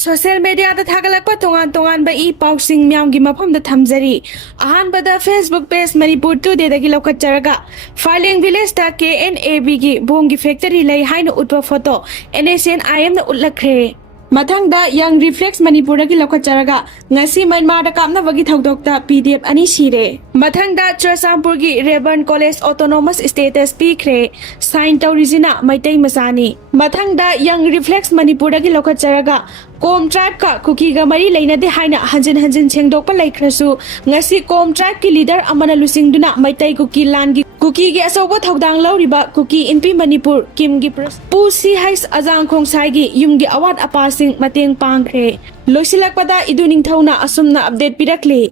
Social media da thagalakpa tongan ba I pausing myam gi mafam da thamjari ahanbada Facebook page Manipur today da gi lokacharaga filing village da KNAB gi bong gi factory lei haina utwa photo NSN IM na utlakre mathang da yang reflex Manipur da gi lokacharaga ngasi Myanmar da kamna bagi thaudok da PDF ani sire mathang da Churasampur gi Reban College autonomous status pikre sign tawrizina maitai masani mathang da yang reflex Manipur da gi lokacharaga Kom tribe ka kuki ga mari leiningde haina hanjin chengdokpa laikhrasu ngasi kom tribe ki leader amana lusingduna maitai kuki lan gi kuki gi asoba thodang lauriba kuki inpi Manipur kim gi pusi hais ajang khongsai gi yum gi awat apasing mateng pangkre loisilakpada iduning thauna asumna update pirakli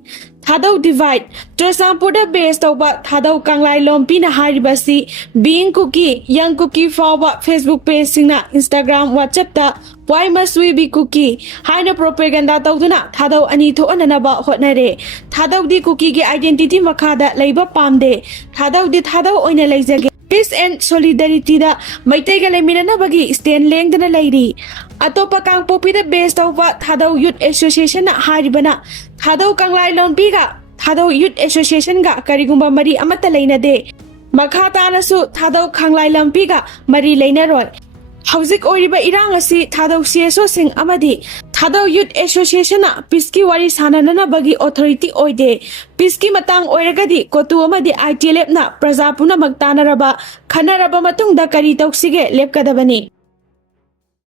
Thadou divide Churasampur da base tawba Thadou kanglai lompi na haribasi being kuki young kuki fawa Facebook page singna Instagram WhatsApp da why must we be kuki haina propaganda tawduna Thadou ani tho ananaba hotnare Thadou di kuki gi identity makha da leiba pamde Thadou di Thadou oina leijage peace and solidarity da maitai ga leminana bagi stand lengdana leiri atopa kangpopi da base tawba Thadou youth association na haribana Thadou kanglai lompi ga Thadou youth association ga karigumba mari amata leinade makha tanasu Thadou kanglai lompi ga mari leinaroi Hauzik oriba irang asi Thadou CSO sing amadi Thadou Youth Association na piski wari sananana bagi authority oide piski matang oiragadi kotu amadi ITLF na prajapuna magtanaraba khanaraba matungda kari tawsige lepkadabani